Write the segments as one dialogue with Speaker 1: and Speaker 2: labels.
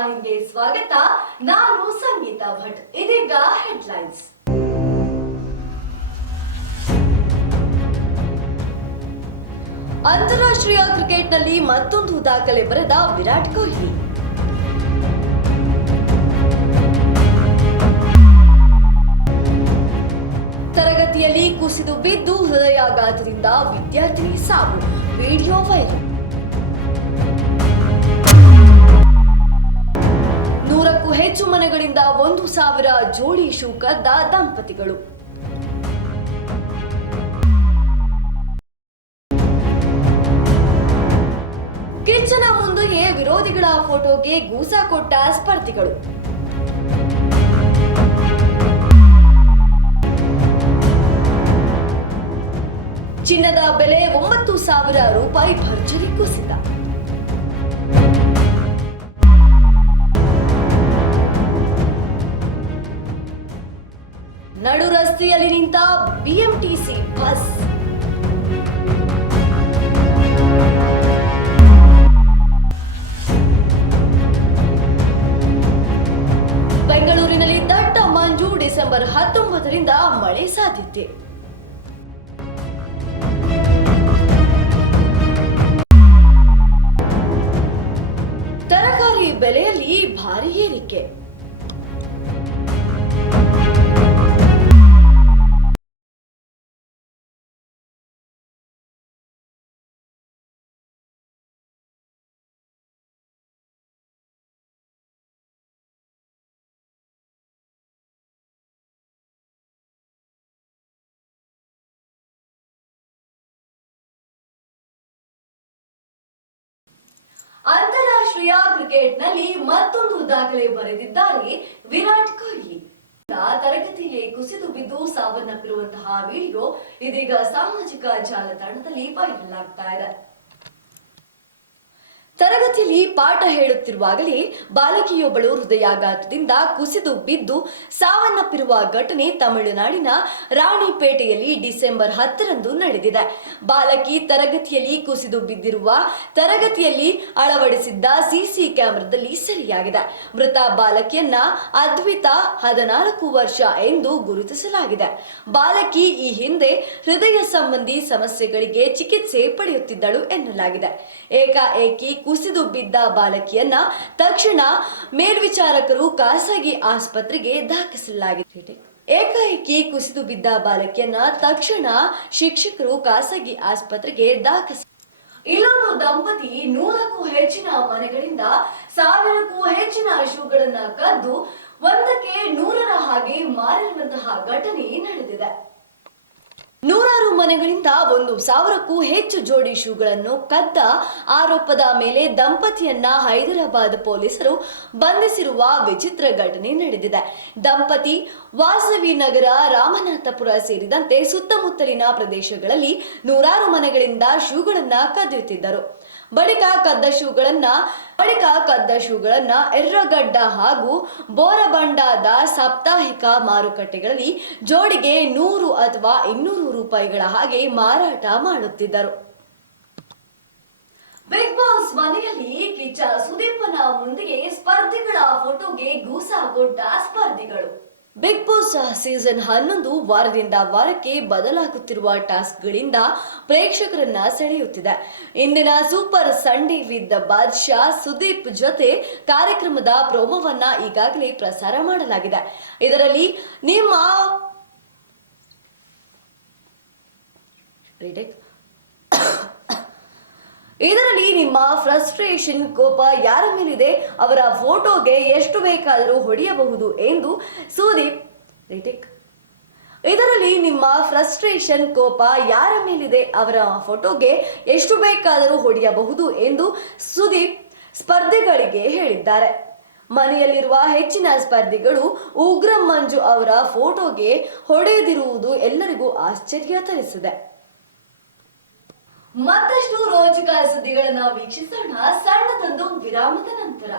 Speaker 1: ವಾಹಿನಿಗೆ ಸ್ವಾಗತ. ನಾನು ಸಂಗೀತಾ ಭಟ್. ಇದೀಗ ಹೆಡ್ಲೈನ್ಸ್ ಅಂತಾರಾಷ್ಟ್ರೀಯ ಕ್ರಿಕೆಟ್ನಲ್ಲಿ ಮತ್ತೊಂದು ದಾಖಲೆ ಬರೆದ ವಿರಾಟ್ ಕೊಹ್ಲಿ. ತರಗತಿಯಲ್ಲಿ ಕುಸಿದು ಬಿದ್ದು ಹೃದಯಾಘಾತದಿಂದ ವಿದ್ಯಾರ್ಥಿನಿ ಸಾವು. Video viral. ನೂರಕ್ಕೂ ಹೆಚ್ಚು ಮನೆಗಳಿಂದ ಒಂದು ಸಾವಿರ ಜೋಡಿ ಶೂ ಕದ್ದ ದಂಪತಿಗಳು. ಕಿಚ್ಚನ ಮುಂದೆಯೇ ವಿರೋಧಿಗಳ ಫೋಟೋಗೆ ಗೂಸ ಕೊಟ್ಟ ಸ್ಪರ್ಧಿಗಳು. ಚಿನ್ನದ ಬೆಲೆ ಒಂಬತ್ತು ಸಾವಿರ ರೂಪಾಯಿ ಭರ್ಜರಿ ಕುಸಿತ. ರಸ್ತೆಯಲ್ಲಿ ನಿಂತ ಬಿಎಂಟಿಸಿ ಬಸ್. ಬೆಂಗಳೂರಿನಲ್ಲಿ ದಟ್ಟ ಮಂಜು ಡಿಸೆಂಬರ್ ಹತ್ತೊಂಬತ್ತರಿಂದ ಮಳೆ ಸಾಧ್ಯತೆ. ತರಕಾರಿ ಬೆಲೆಯಲ್ಲಿ ಭಾರಿ ಏರಿಕೆ. ಅಂತಾರಾಷ್ಟ್ರೀಯ ಕ್ರಿಕೆಟ್ನಲ್ಲಿ ಮತ್ತೊಂದು ದಾಖಲೆ ಬರೆದಿದ್ದಾರೆ ವಿರಾಟ್ ಕೊಹ್ಲಿ. ತರಗತಿಯಲ್ಲಿ ಕುಸಿದು ಬಿದ್ದು ಸಾವನ್ನಪ್ಪಿರುವಂತಹ ವಿಡಿಯೋ ಇದೀಗ ಸಾಮಾಜಿಕ ಜಾಲತಾಣದಲ್ಲಿ ವೈರಲ್ ಆಗ್ತಾ ಇದೆ. ತರಗತಿಯಲ್ಲಿ ಪಾಠ ಹೇಳುತ್ತಿರುವಾಗಲೇ ಬಾಲಕಿಯೊಬ್ಬಳು ಹೃದಯಾಘಾತದಿಂದ ಕುಸಿದು ಬಿದ್ದು ಸಾವನ್ನಪ್ಪಿರುವ ಘಟನೆ ತಮಿಳುನಾಡಿನ ರಾಣಿಪೇಟೆಯಲ್ಲಿ ಡಿಸೆಂಬರ್ ಹತ್ತರಂದು ನಡೆದಿದೆ. ಬಾಲಕಿ ತರಗತಿಯಲ್ಲಿ ಕುಸಿದು ಬಿದ್ದಿರುವ ತರಗತಿಯಲ್ಲಿ ಅಳವಡಿಸಿದ್ದ ಸಿಸಿ ಕ್ಯಾಮೆರಾದಲ್ಲಿ ಸೆರೆಯಾಗಿದೆ. ಮೃತ ಬಾಲಕಿಯನ್ನ ಅದ್ವಿತ ಹದಿನಾಲ್ಕು ವರ್ಷ ಎಂದು ಗುರುತಿಸಲಾಗಿದೆ. ಬಾಲಕಿ ಈ ಹಿಂದೆ ಹೃದಯ ಸಂಬಂಧಿ ಸಮಸ್ಯೆಗಳಿಗೆ ಚಿಕಿತ್ಸೆ ಪಡೆಯುತ್ತಿದ್ದಳು ಎನ್ನಲಾಗಿದೆ. ಏಕಾಏಕಿ ಕುಸಿದು ಬಿದ್ದ ಬಾಲಕಿಯನ್ನ ತಕ್ಷಣ ಮೇಲ್ವಿಚಾರಕರು ಖಾಸಗಿ ಆಸ್ಪತ್ರೆಗೆ ದಾಖಲಿಸಲಾಗಿದೆ ಏಕಾಏಕಿ ಕುಸಿದು ಬಿದ್ದ ಬಾಲಕಿಯನ್ನ ತಕ್ಷಣ ಶಿಕ್ಷಕರು ಖಾಸಗಿ ಆಸ್ಪತ್ರೆಗೆ ದಾಖಲಿಸ ಇಲ್ಲೊಂದು ದಂಪತಿ ನೂರಕ್ಕೂ ಹೆಚ್ಚಿನ ಮನೆಗಳಿಂದ ಸಾವಿರಕ್ಕೂ ಹೆಚ್ಚಿನ ಶೂಗಳನ್ನ ಕದ್ದು, ಒಂದಕ್ಕೆ ನೂರರ ಹಾಗೆ ಮಾರಿರುವಂತಹ ಘಟನೆ ನಡೆದಿದೆ. ನೂರಾರು ಮನೆಗಳಿಂದ ಒಂದು ಸಾವಿರಕ್ಕೂ ಹೆಚ್ಚು ಜೋಡಿ ಶೂಗಳನ್ನು ಕದ್ದ ಆರೋಪದ ಮೇಲೆ ದಂಪತಿಯನ್ನ ಹೈದರಾಬಾದ್ ಪೊಲೀಸರು ಬಂಧಿಸಿರುವ ವಿಚಿತ್ರ ಘಟನೆ ನಡೆದಿದೆ. ದಂಪತಿ ವಾಸವಿ ನಗರ ರಾಮನಾಥಪುರ ಸೇರಿದಂತೆ ಸುತ್ತಮುತ್ತಲಿನ ಪ್ರದೇಶಗಳಲ್ಲಿ ನೂರಾರು ಮನೆಗಳಿಂದ ಶೂಗಳನ್ನ ಕದ್ದುತ್ತಿದ್ದರು ಬಳಿಕ ಕದ್ದ ಶೂಗಳನ್ನ, ಬಳಿಕ ಕದ್ದ ಶೂಗಳನ್ನ ಎರ್ರಗಡ್ಡ ಹಾಗೂ ಬೋರಬಂಡಾದ ಸಾಪ್ತಾಹಿಕ ಮಾರುಕಟ್ಟೆಗಳಲ್ಲಿ ಜೋಡಿಗೆ ನೂರು ಅಥವಾ ಇನ್ನೂರು ರೂಪಾಯಿಗಳ ಹಾಗೆ ಮಾರಾಟ ಮಾಡುತ್ತಿದ್ದರು. ಬಿಗ್ ಬಾಸ್ ಮನೆಯಲ್ಲಿ ಕಿಚ್ಚ ಸುದೀಪನ ಮುಂದಿಗೆ ಸ್ಪರ್ಧಿಗಳ ಫೋಟೋಗೆ ಗೂಸ ಕೊಟ್ಟ ಸ್ಪರ್ಧಿಗಳು. ಬಿಗ್ ಬಾಸ್ ಸೀಸನ್ ಹನ್ನೊಂದು ವಾರದಿಂದ ವಾರಕ್ಕೆ ಬದಲಾಗುತ್ತಿರುವ ಟಾಸ್ಕ್ಗಳಿಂದ ಪ್ರೇಕ್ಷಕರನ್ನ ಸೆಳೆಯುತ್ತಿದೆ ಇಂದಿನ super Sunday with Badshah, Sudeep ಜೊತೆ ಕಾರ್ಯಕ್ರಮದ ಪ್ರೋಮೋವನ್ನ ಈಗಾಗಲೇ ಪ್ರಸಾರ ಮಾಡಲಾಗಿದೆ ಇದರಲ್ಲಿ ನಿಮ್ಮ. ಇದರಲ್ಲಿ ನಿಮ್ಮ ಫ್ರಸ್ಟ್ರೇಷನ್ ಕೋಪ ಯಾರ ಮೇಲಿದೆ? ಅವರ ಫೋಟೋಗೆ ಎಷ್ಟು ಬೇಕಾದರೂ ಹೊಡೆಯಬಹುದು ಎಂದು ಸುದೀಪ್ ರಿಟಿಕ್ ಇದರಲ್ಲಿ ನಿಮ್ಮ ಫ್ರಸ್ಟ್ರೇಷನ್ ಕೋಪ ಯಾರ ಮೇಲಿದೆ? ಅವರ ಫೋಟೋಗೆ ಎಷ್ಟು ಬೇಕಾದರೂ ಹೊಡೆಯಬಹುದು ಎಂದು ಸುದೀಪ್ ಸ್ಪರ್ಧಿಗಳಿಗೆ ಹೇಳಿದ್ದಾರೆ. ಮನೆಯಲ್ಲಿರುವ ಹೆಚ್ಚಿನ ಸ್ಪರ್ಧಿಗಳು ಉಗ್ರ ಮಂಜು ಅವರ ಫೋಟೋಗೆ ಹೊಡೆಯದಿರುವುದು ಎಲ್ಲರಿಗೂ ಆಶ್ಚರ್ಯ ತರಿಸಿದೆ. ಮತ್ತಷ್ಟು ರೋಚಕ ಸುದ್ದಿಗಳನ್ನ ವೀಕ್ಷಿಸೋಣ ಸಣ್ಣದೊಂದು ವಿರಾಮದ ನಂತರ.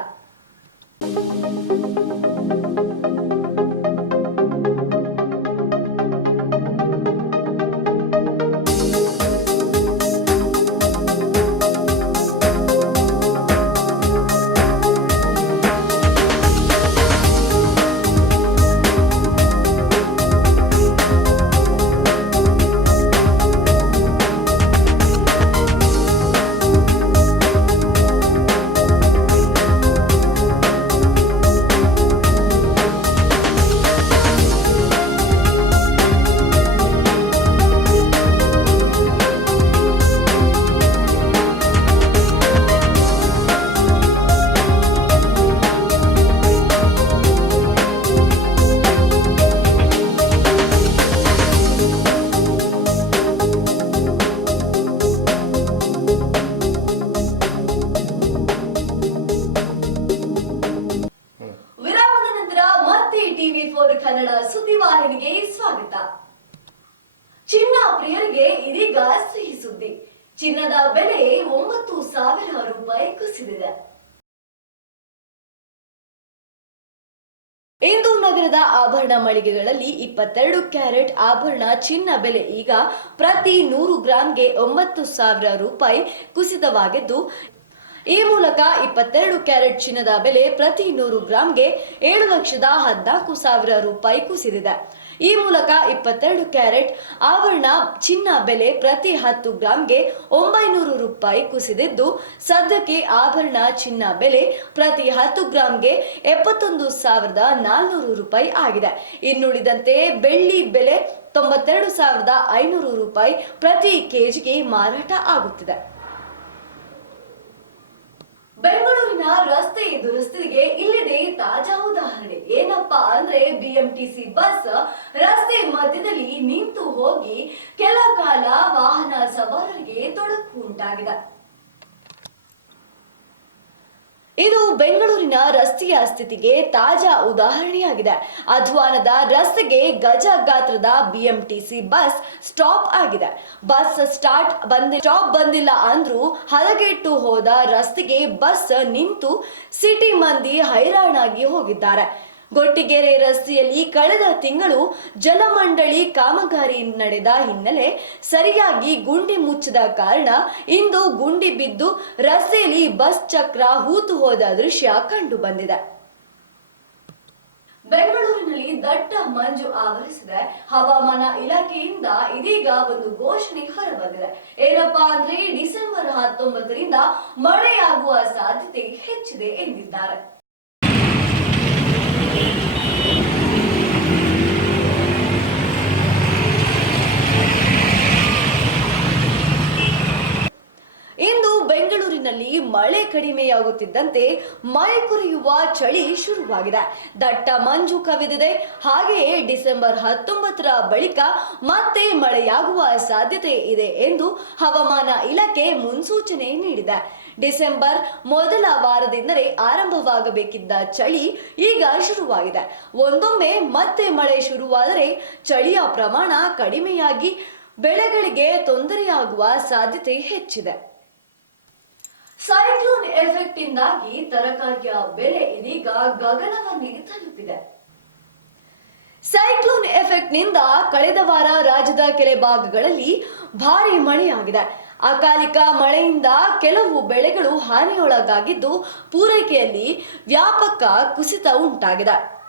Speaker 1: ಒಂಬತ್ತು ಸಾವಿರ ರೂಪಾಯಿ ಕುಸಿದಿದೆ ಇಂದು ನಗರದ ಆಭರಣ ಮಳಿಗೆಗಳಲ್ಲಿ ಇಪ್ಪತ್ತೆರಡು ಕ್ಯಾರೆಟ್ ಆಭರಣ ಚಿನ್ನ ಬೆಲೆ ಈಗ ಪ್ರತಿ ನೂರು ಗ್ರಾಂಗೆ ಒಂಬತ್ತು ಸಾವಿರ ರೂಪಾಯಿ ಕುಸಿತವಾಗಿದ್ದು, ಈ ಮೂಲಕ ಇಪ್ಪತ್ತೆರಡು ಕ್ಯಾರೆಟ್ ಚಿನ್ನದ ಬೆಲೆ ಪ್ರತಿ ನೂರು ಗ್ರಾಂಗೆ ಏಳು ಲಕ್ಷದ ಹದಿನಾಲ್ಕು ಸಾವಿರ ರೂಪಾಯಿ ಕುಸಿದಿದೆ. ಈ ಮೂಲಕ ಇಪ್ಪತ್ತೆರಡು ಕ್ಯಾರೆಟ್ ಆಭರಣ ಚಿನ್ನ ಬೆಲೆ ಪ್ರತಿ ಹತ್ತು ಗ್ರಾಂಗೆ ಒಂಬೈನೂರು ರೂಪಾಯಿ ಕುಸಿದಿದ್ದು, ಸದ್ಯಕ್ಕೆ ಆಭರಣ ಚಿನ್ನ ಬೆಲೆ ಪ್ರತಿ ಹತ್ತು ಗ್ರಾಂಗೆ ಎಪ್ಪತ್ತೊಂದು ಸಾವಿರದ ನಾಲ್ನೂರು ರೂಪಾಯಿ ಆಗಿದೆ. ಇನ್ನುಳಿದಂತೆ ಬೆಳ್ಳಿ ಬೆಲೆ ತೊಂಬತ್ತೆರಡು ಸಾವಿರದ ಐನೂರು ರೂಪಾಯಿ ಪ್ರತಿ ಕೆಜಿಗೆ ಮಾರಾಟ ಆಗುತ್ತಿದೆ. ಬೆಂಗಳೂರಿನ ರಸ್ತೆ ದುರಸ್ತಿಗೆ ಇಲ್ಲಿದೆ ತಾಜಾ ಉದಾಹರಣೆ. ಏನಪ್ಪಾ ಅಂದ್ರೆ ಬಿಎಂಟಿಸಿ ಬಸ್ ರಸ್ತೆ ಮಧ್ಯದಲ್ಲಿ ನಿಂತು ಹೋಗಿ ಕೆಲ ಕಾಲ ವಾಹನ ಸವಾರರಿಗೆ ತೊಡಕು ಉಂಟಾಗಿದೆ. ಇದು ಬೆಂಗಳೂರಿನ ರಸ್ತೆಯ ಸ್ಥಿತಿಗೆ ತಾಜಾ ಉದಾಹರಣೆಯಾಗಿದೆ. ಅಧ್ವಾನದ ರಸ್ತೆಗೆ ಗಜ ಗಾತ್ರದ ಬಿಎಂಟಿಸಿ ಬಸ್ ಸ್ಟಾಪ್ ಆಗಿದೆ. ಬಸ್ ಸ್ಟಾರ್ಟ್ ಬಂದ ಸ್ಟಾಪ್ ಬಂದಿಲ್ಲ ಅಂದ್ರೂ ಹದಗೆಟ್ಟು ಹೋದ ರಸ್ತೆಗೆ ಬಸ್ ನಿಂತು ಸಿಟಿ ಮಂದಿ ಹೈರಾಣಾಗಿ ಹೋಗಿದ್ದಾರೆ. ಗೊಟ್ಟಿಗೆರೆ ರಸ್ತೆಯಲ್ಲಿ ಕಳೆದ ತಿಂಗಳು ಜಲಮಂಡಳಿ ಕಾಮಗಾರಿ ನಡೆದ ಹಿನ್ನೆಲೆ ಸರಿಯಾಗಿ ಗುಂಡಿ ಮುಚ್ಚದ ಕಾರಣ ಇಂದು ಗುಂಡಿ ಬಿದ್ದು ರಸ್ತೆಯಲ್ಲಿ ಬಸ್ ಚಕ್ರ ಹೂತು ಹೋದ ದೃಶ್ಯ ಕಂಡು ಬಂದಿದೆ. ಬೆಂಗಳೂರಿನಲ್ಲಿ ದಟ್ಟ ಮಂಜು ಆವರಿಸಿದೆ. ಹವಾಮಾನ ಇಲಾಖೆಯಿಂದ ಇದೀಗ ಒಂದು ಘೋಷಣೆ ಹೊರಬಂದಿದೆ. ಏನಪ್ಪಾ ಅಂದ್ರೆ ಡಿಸೆಂಬರ್ ಹತ್ತೊಂಬತ್ತರಿಂದ ಮಳೆಯಾಗುವ ಸಾಧ್ಯತೆ ಹೆಚ್ಚಿದೆ ಎಂದಿದ್ದಾರೆ ಇಂದು ಬೆಂಗಳೂರಿನಲ್ಲಿ ಮಳೆ ಕಡಿಮೆಯಾಗುತ್ತಿದ್ದಂತೆ ಮಳೆ ಕುರಿಯುವ ಚಳಿ ಶುರುವಾಗಿದೆ. ದಟ್ಟ ಮಂಜು ಕವಿದಿದೆ. ಹಾಗೆಯೇ ಡಿಸೆಂಬರ್ ಹತ್ತೊಂಬತ್ತರ ಬಳಿಕ ಮತ್ತೆ ಮಳೆಯಾಗುವ ಸಾಧ್ಯತೆ ಇದೆ ಎಂದು ಹವಾಮಾನ ಇಲಾಖೆ ಮುನ್ಸೂಚನೆ ನೀಡಿದೆ. ಡಿಸೆಂಬರ್ ಮೊದಲ ವಾರದಿಂದಲೇ ಆರಂಭವಾಗಬೇಕಿದ್ದ ಚಳಿ ಈಗ ಶುರುವಾಗಿದೆ. ಒಂದೊಮ್ಮೆ ಮತ್ತೆ ಮಳೆ ಶುರುವಾದರೆ ಚಳಿಯ ಪ್ರಮಾಣ ಕಡಿಮೆಯಾಗಿ ಬೆಳೆಗಳಿಗೆ ತೊಂದರೆಯಾಗುವ ಸಾಧ್ಯತೆ ಹೆಚ್ಚಿದೆ. ಸೈಕ್ಲೋನ್ ಎಫೆಕ್ಟ್ ಇಂದಾಗಿ ತರಕಾರಿಯ ಬೆಲೆ ಇದೀಗ ಗಗನವನ್ನೇ ತಲುಪಿದೆ. ಸೈಕ್ಲೋನ್ ಎಫೆಕ್ಟ್ನಿಂದ ಕಳೆದ ವಾರ ರಾಜ್ಯದ ಕೆಲ ಭಾಗಗಳಲ್ಲಿ ಭಾರಿ ಮಳೆಯಾಗಿದೆ. ಅಕಾಲಿಕ ಮಳೆಯಿಂದ ಕೆಲವು ಬೆಳೆಗಳು ಹಾನಿಯೊಳಗಾಗಿದ್ದು, ಪೂರೈಕೆಯಲ್ಲಿ ವ್ಯಾಪಕ ಕುಸಿತ ಉಂಟಾಗಿದೆ.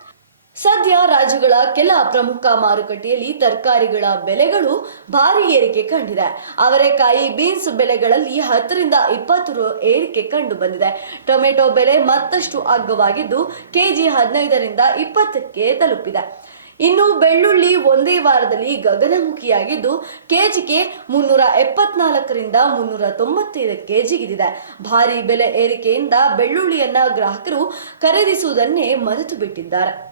Speaker 1: ಸದ್ಯ ರಾಜ್ಯಗಳ ಕೆಲ ಪ್ರಮುಖ ಮಾರುಕಟ್ಟೆಯಲ್ಲಿ ತರಕಾರಿಗಳ ಬೆಲೆಗಳು ಭಾರಿ ಏರಿಕೆ ಕಂಡಿದೆ. ಅವರೆಕಾಯಿ ಬೀನ್ಸ್ ಬೆಲೆಗಳಲ್ಲಿ ಹತ್ತರಿಂದ ಇಪ್ಪತ್ತು ರು ಏರಿಕೆ ಕಂಡು ಬಂದಿದೆ. ಟೊಮೆಟೊ ಬೆಲೆ ಮತ್ತಷ್ಟು ಅಗ್ಗವಾಗಿದ್ದು, ಕೆಜಿ ಹದಿನೈದರಿಂದ ಇಪ್ಪತ್ತಕ್ಕೆ ತಲುಪಿದೆ. ಇನ್ನು ಬೆಳ್ಳುಳ್ಳಿ ಒಂದೇ ವಾರದಲ್ಲಿ ಗಗನಮುಖಿಯಾಗಿದ್ದು, ಕೆಜಿಗೆ ಮುನ್ನೂರ ಎಪ್ಪತ್ನಾಲ್ಕರಿಂದ ಮುನ್ನೂರ ತೊಂಬತ್ತೈದಕ್ಕೆ ಜಿಗಿದಿದೆ. ಭಾರಿ ಬೆಲೆ ಏರಿಕೆಯಿಂದ ಬೆಳ್ಳುಳ್ಳಿಯನ್ನ ಗ್ರಾಹಕರು ಖರೀದಿಸುವುದನ್ನೇ ಮರೆತು ಬಿಟ್ಟಿದ್ದಾರೆ